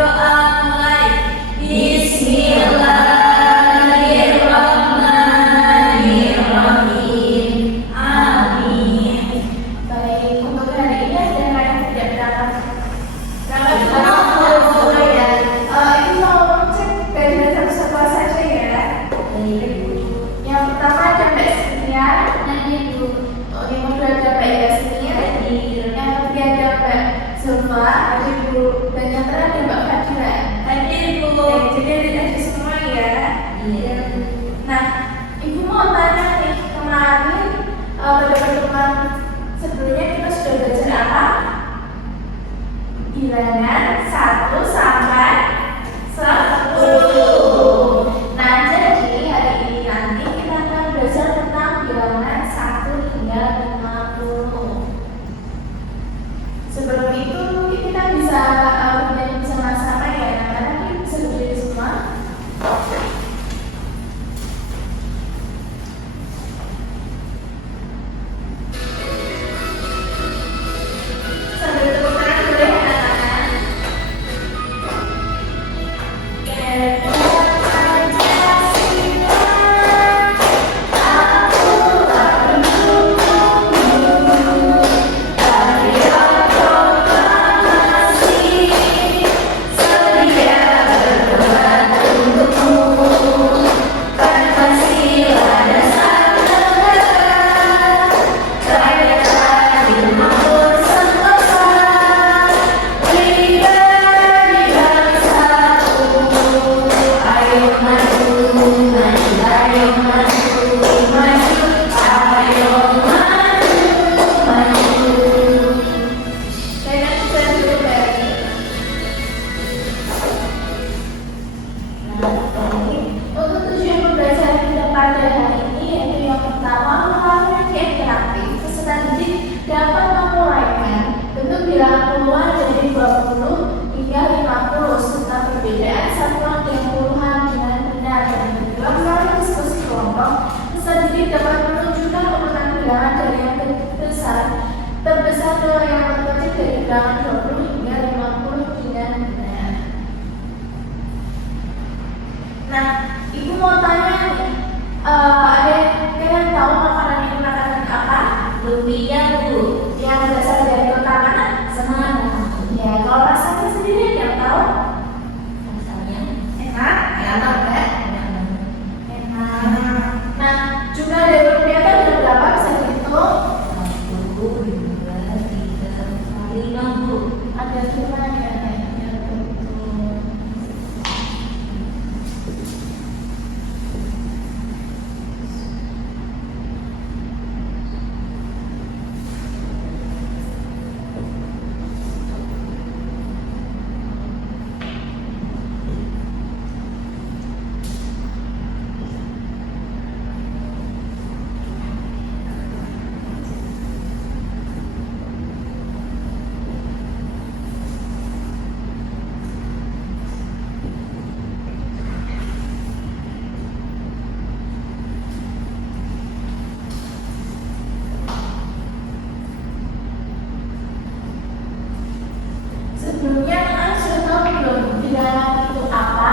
berdoa mulai. Bismillahirrahmanirrahim. Amin. Baik, untuk hari ini ada yang tidak berangkat. Ini mau cek dari satu-satu saja ya. Yang pertama ada Mbak Setia. Oh, yang kedua ada Mbak Yasmin. Yang ketiga ada Mbak Zulfa. Dan yang terakhir ada Mbak Fadila. Jadi ada semua ya. Nah, Ibu mau tanya nih, kemarin pada pertemuan sebelumnya kita sudah belajar apa? Bilangan 1 sampai 10. Nah, jadi hari ini nanti kita akan belajar tentang bilangan 1 hingga 50. Sebelum itu mungkin kita bisa bernyanyi bersama-sama ya, karena kita bisa berdiri semua. Sambil tepuk tangan boleh anak-anak. Untuk tujuan pembelajaran kita pada hari ini yaitu yang pertama melalui interaktif peserta didik dapat memulaikan bentuk bilangan puluhan dari 20 hingga 50 serta perbedaan satuan dengan puluhan dengan benar, dan yang kedua melalui diskusi kelompok peserta didik dapat menunjukkan urutan bilangan dari yang terbesar ke yang terkecil dari bilangan 20 hingga 50 dengan benar. Nah, Ibu mau tanya nih, ada yang tahu makanan ini makanan apa? Lumpia, Bu. Yang berasal dari kota mana? Semarang. Ya, kalau rasanya sendiri ada yang tahu? Rasanya Enak? enak, Mbak. Enak. Nah, jumlah dari lumpia itu ada berapa? Bisa dihitung? 1, 2, 3, 4, 5, Bu. Ada lima ya. Sebelumnya kalian sudah tahu belum bilangan itu apa?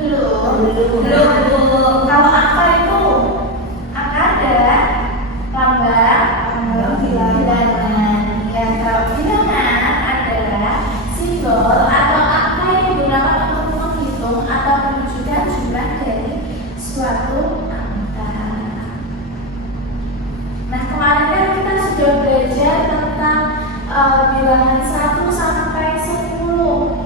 Belum. Belum, Bu. Kalau angka itu angka ada lambang bilangan. Ya, kalau bilangan adalah simbol atau angka yang digunakan untuk menghitung atau menunjukkan jumlah dari suatu angka. Nah, kemarin kan kita sudah belajar tentang bilangan 1 sampai 10.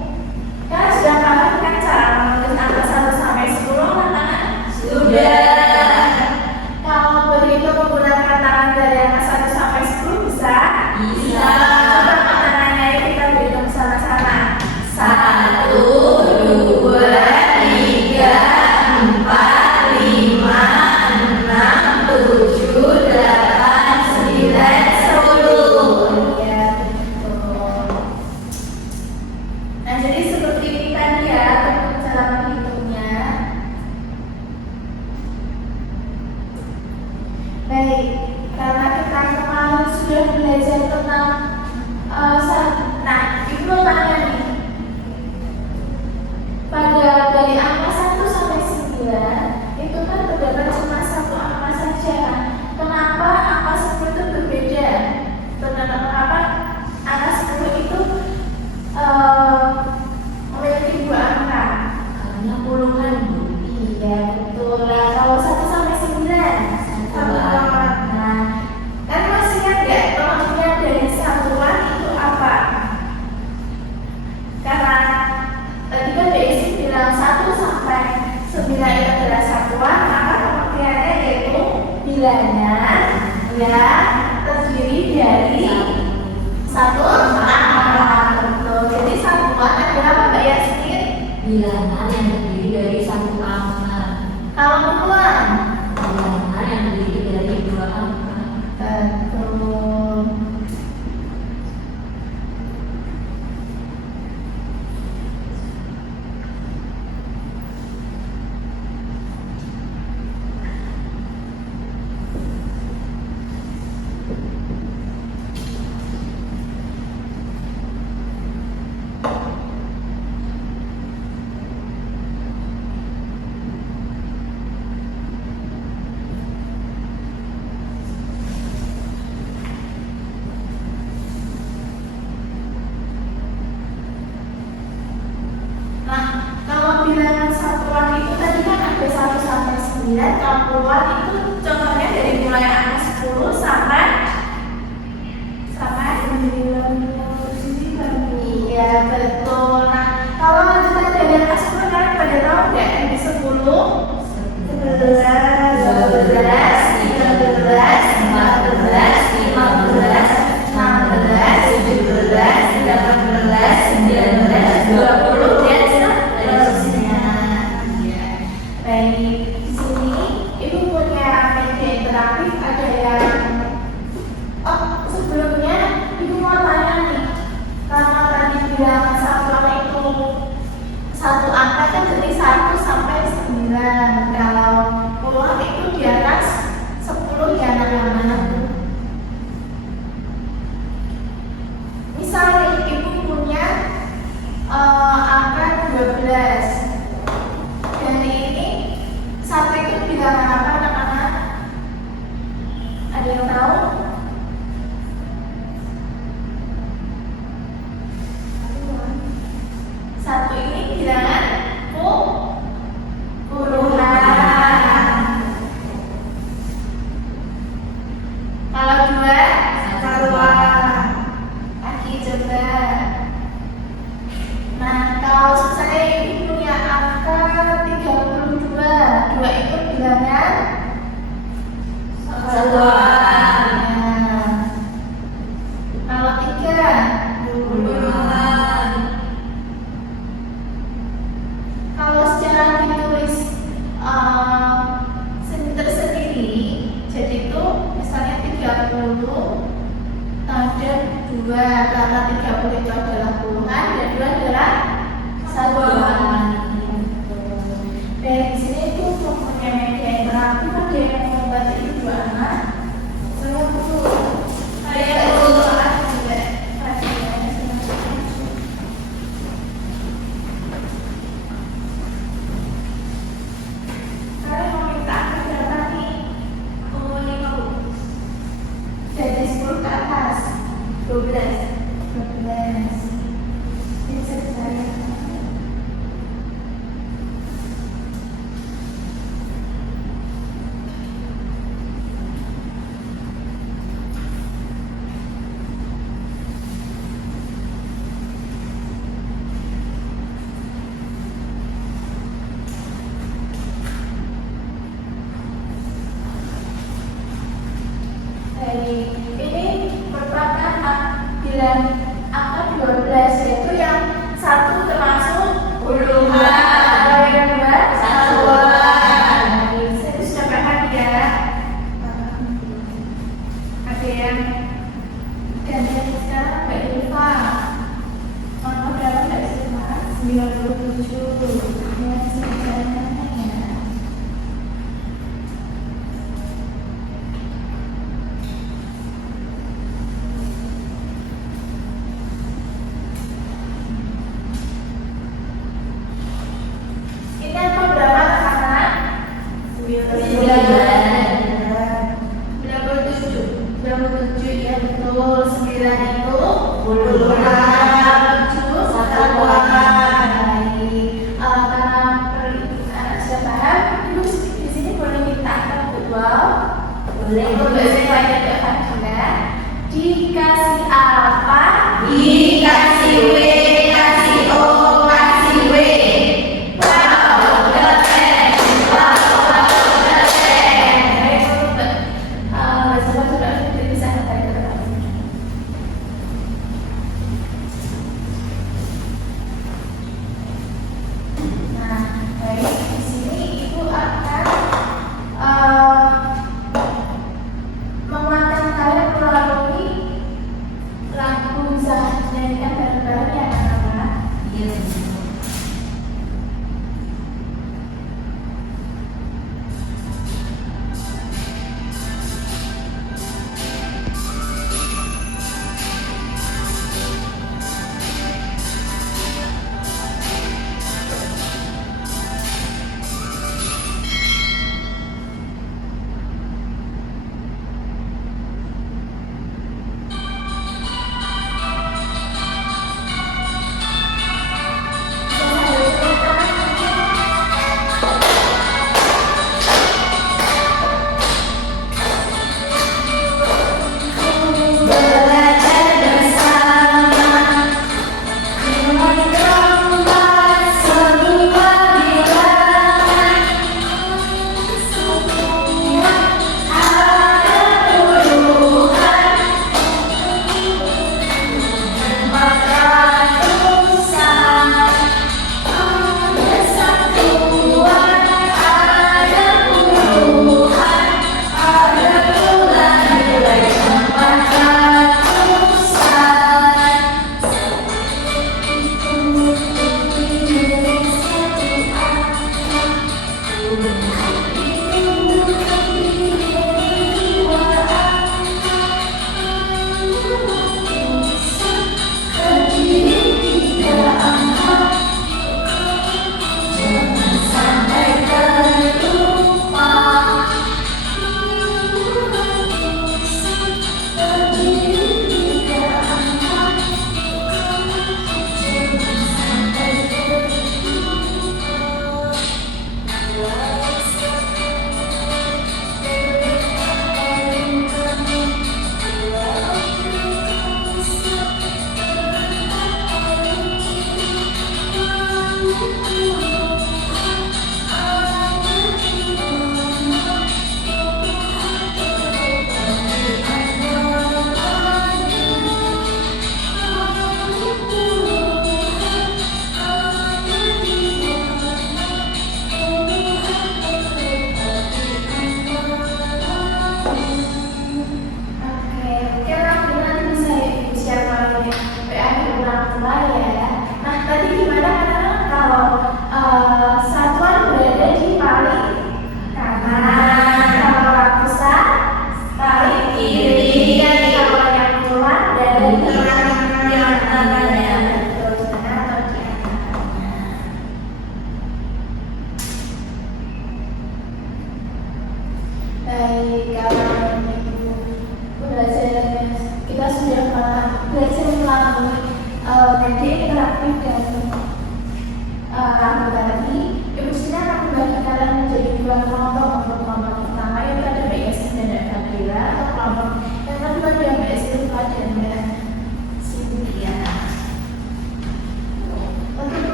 Kan sudah paham kan cara menulis angka 1 sampai 10 kan? Sudah. Kalau berhitung menggunakan tangan dari angka 1 sampai 10 bisa? Bisa. Coba tangannya kita berhitung sama-sama. 1, 2, 3, 4, 5, 6, 7, 8, 9, 10. Ya, betul. Nah, jadi seperti ini tadi ya bentuk cara menghitungnya. Baik, karena kita kemarin sudah belajar tentang nah, yang terdiri dari satu angka. Betul. Jadi satuan adalah apa Mbak Yasmin? Bilangan yang terdiri dari satu angka. Kalau puluhan? Bilangan yang terdiri dari dua angka. Betul. Nah, kalau bilangan satuan itu tadi kan ada 1 sampai 9, kalau puluhan itu contohnya dari mulai angka 10 sampai 99. Iya, betul. Nah, kalau lanjutan dari angka 10 kalian pada tahu nggak? Yang 10, 11, 12, 13, 14, 15, 16, 17, 18, 19, 20 dan seterusnya. Baik, di sini Ibu punya media interaktif, ada yang sebelumnya Ibu mau tanya nih, karena tadi bilang satuan itu satu angka kan jadi 1 sampai 9. Kalau puluhan itu di atas 10 ya anak-anak. Misalnya Ibu punya angka 12. Dari ini satu itu bilangan apa anak-anak? Ada yang tahu? Satu ini bilangan puluhan. Kalau 2 satuan. Lagi coba. Nah, kalau misalnya Ibu punya angka 32, 2 itu bilangan satuan. Kalau 3 puluhan. Kalau secara ditulis tersendiri, jadi itu misalnya 30 dan 2, karena 30 itu adalah puluhan dan 2 adalah satuan. Dari sini itu mempunyai media interaktif, ada yang membantu Ibu anak. Saya butuh dari 10 ke atas 12. Bisa saya. Ini merupakan bilangan angka 12, yaitu yang satu termasuk puluhan, kalau yang 2 satuan. Saya sudah paham ya. Ada yang gantian sekarang Mbak Ilva. Angka berapa Mbak Ilva? 97. Ya, sebenarnya ya. Ini angka berapa anak? 97 ya betul. 9 itu puluhan, 7 satuan. Karena anak sudah paham, Ibu di sini boleh minta angka virtual. Boleh. Saya paham juga. Dikasih apa? Dikasih W, kasih O, kasih W.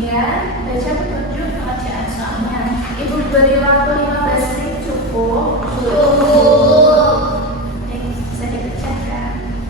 Kemudian baca petunjuk pengerjaan soalnya. Ibu beri waktu 15 menit cukup. Cukup. Bisa dikerjakan.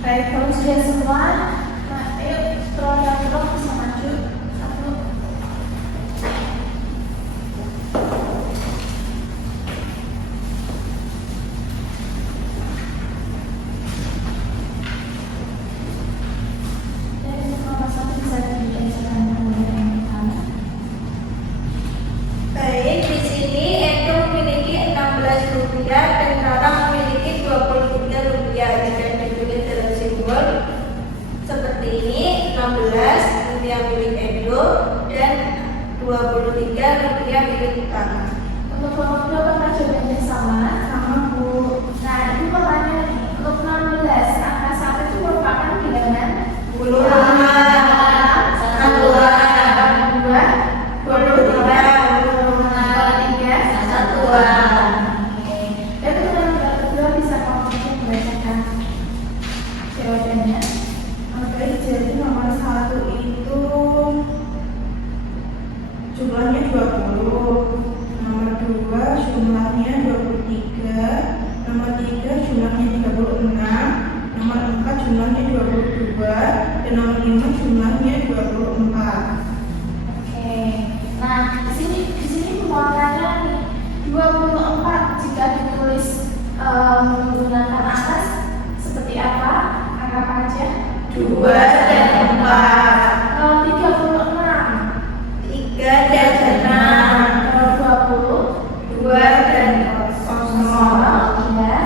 Baik, kalau sudah semua, nah, ayo setelah yang belum bisa maju. Satu. Dan nomor satu bisa dibacakan mulai yang pertama. Baik, di sini Edo memiliki 16 rupiah dan Rara memiliki 23 rupiah. Jika ditulis dalam simbol seperti ini, 16 rupiah milik Edo dan 23 rupiah milik Rara. Untuk kelompok dua apakah jawabannya sama? Sama, Bu. Nah, ini pertanyaan nih. Untuk 16, angka 1 itu merupakan bilangan Puluhan, satuan, dua, 23, tiga, satuan. Oke. Dan pertanyaan kedua bisa kamu membacakan jawabannya. Oke, jadi nomor 1 itu jumlahnya 20, nomor 2 jumlahnya 23, nomor 3 jumlahnya 36, nomor 4 jumlahnya 22, dan nomor 5 jumlahnya 24. Oke. Nah, di sini pemuatannya nih 24 jika ditulis menggunakan angka seperti apa? Angka apa aja? 2 dan 4, Kalau 36, 3 dan 6, kalau 20, 2 dan 0, ya.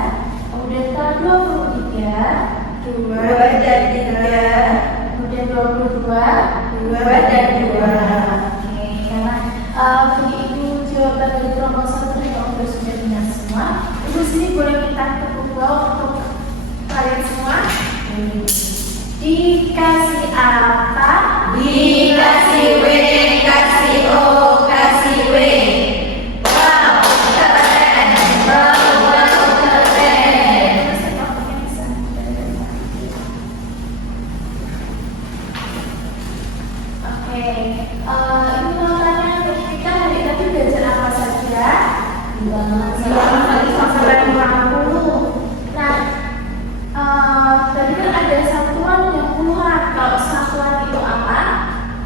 Kemudian kalau 23, 2 dan 3, kemudian 22, 2 dan 2. Oke, karena begitu jawaban dari kelompok satu dan kelompok sudah benar semua. Ibu sini boleh minta tepuk tangan untuk kalian semua. Dikasih apa? Dikasih W, kasih O, kasih W. Wow, keren. Wow, keren. Oke, ini notanya kita hari tadi belajar apa saja? Bilangan Sampai 50. Nah, tadi kan ada satuan yang puluhan. Kalau satuan itu apa?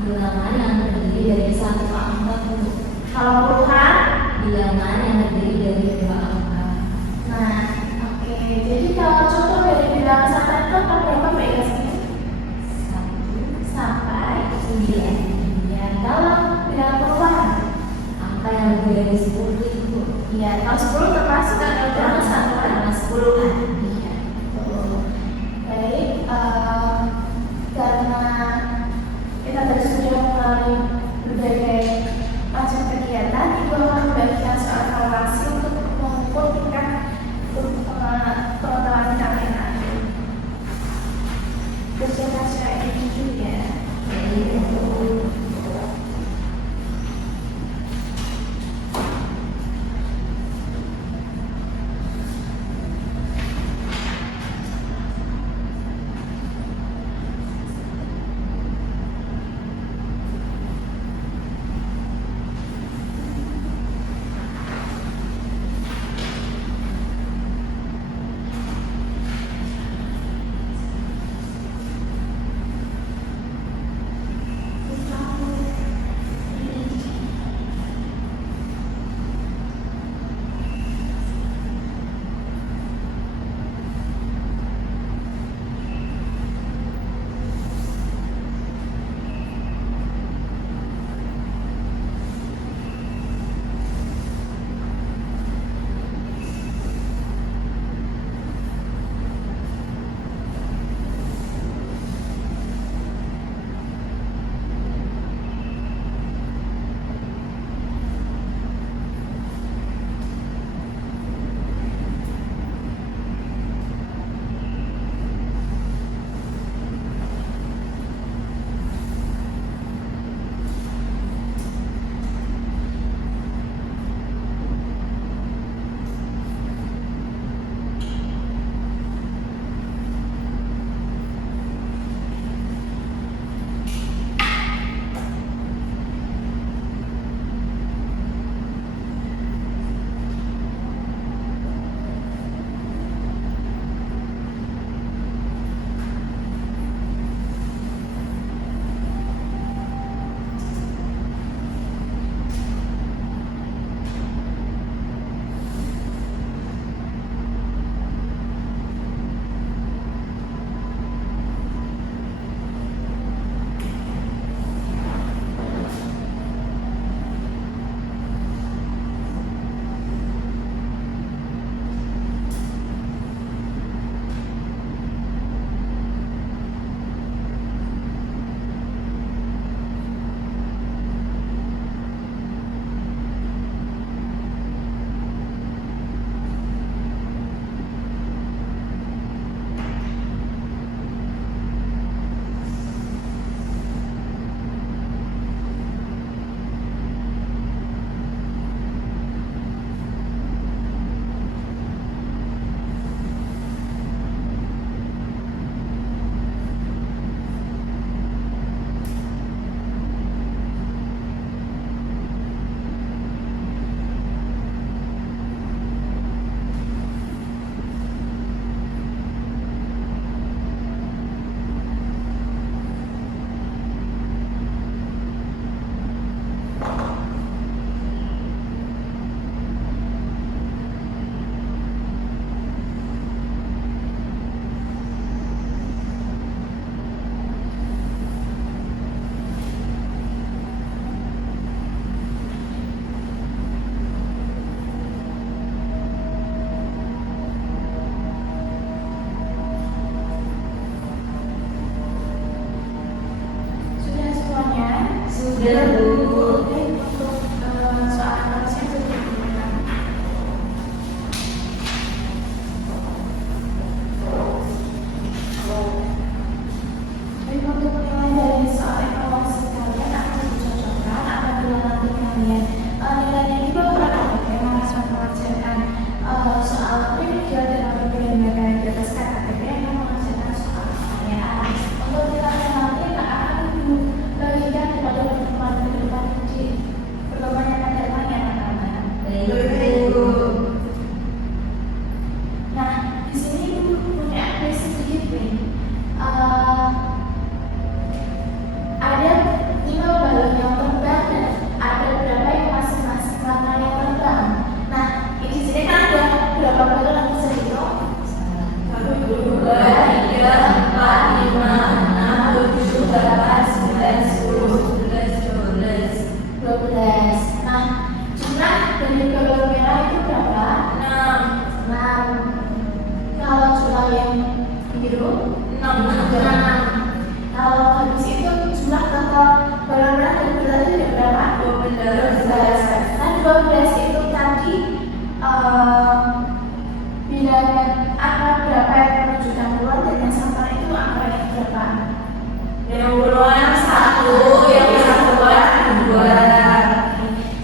bilangan yang terdiri dari satu angka. Kalau puluhan? Bilangan yang terdiri dari dua angka. Nah, oke. Jadi kalau contoh dari bilangan satuan itu akan berapa Mbak Ika sini? 1, Sampai 9. ya. Kalau bilangan puluhan? Angka yang lebih dari 10 itu. Iya, kalau 10 termasuk kan kalau bilangan satuan? Karena 10-an. Iya, betul. Baik, karena kita tadi sudah melalui berbagai macam kegiatan, Ibu akan membagikan soal evaluasi untuk mengukur tingkat pengetahuan kalian nanti. Kerjakan secara individu ya. Yang berwarna 1, yang berwarna 2.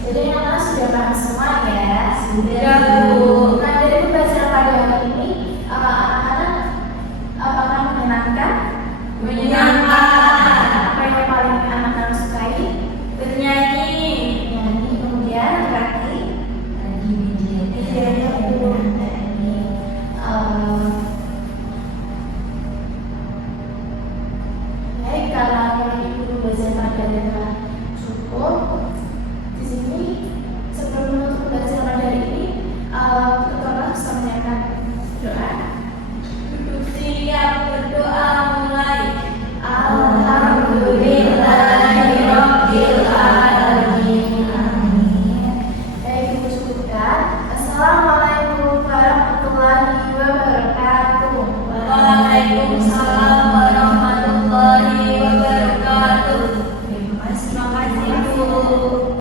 Jadi anak-anak sudah paham semua ya? Sudah, Bu. Nah, dari pembelajaran pada hari ini, anak-anak apakah menyenangkan? Menyenangkan. Apa yang paling anak-anak sukai? Bernyanyi. Nyanyi, kemudian berarti Lagi media baik, karena yang ibu belajar materi telah cukup di sini. Sebelum menutup belajar materi ini, kita bisa menyiapkan doa. Siap berdoa mulai. Alhamdulillahirabbil alamin. Baik, ibu cukupkan. Assalamualaikum warahmatullahi wabarakatuh. Waalaikumsalam warahmatullahi wabarakatuh. Terima kasih. Terima kasih, Bu.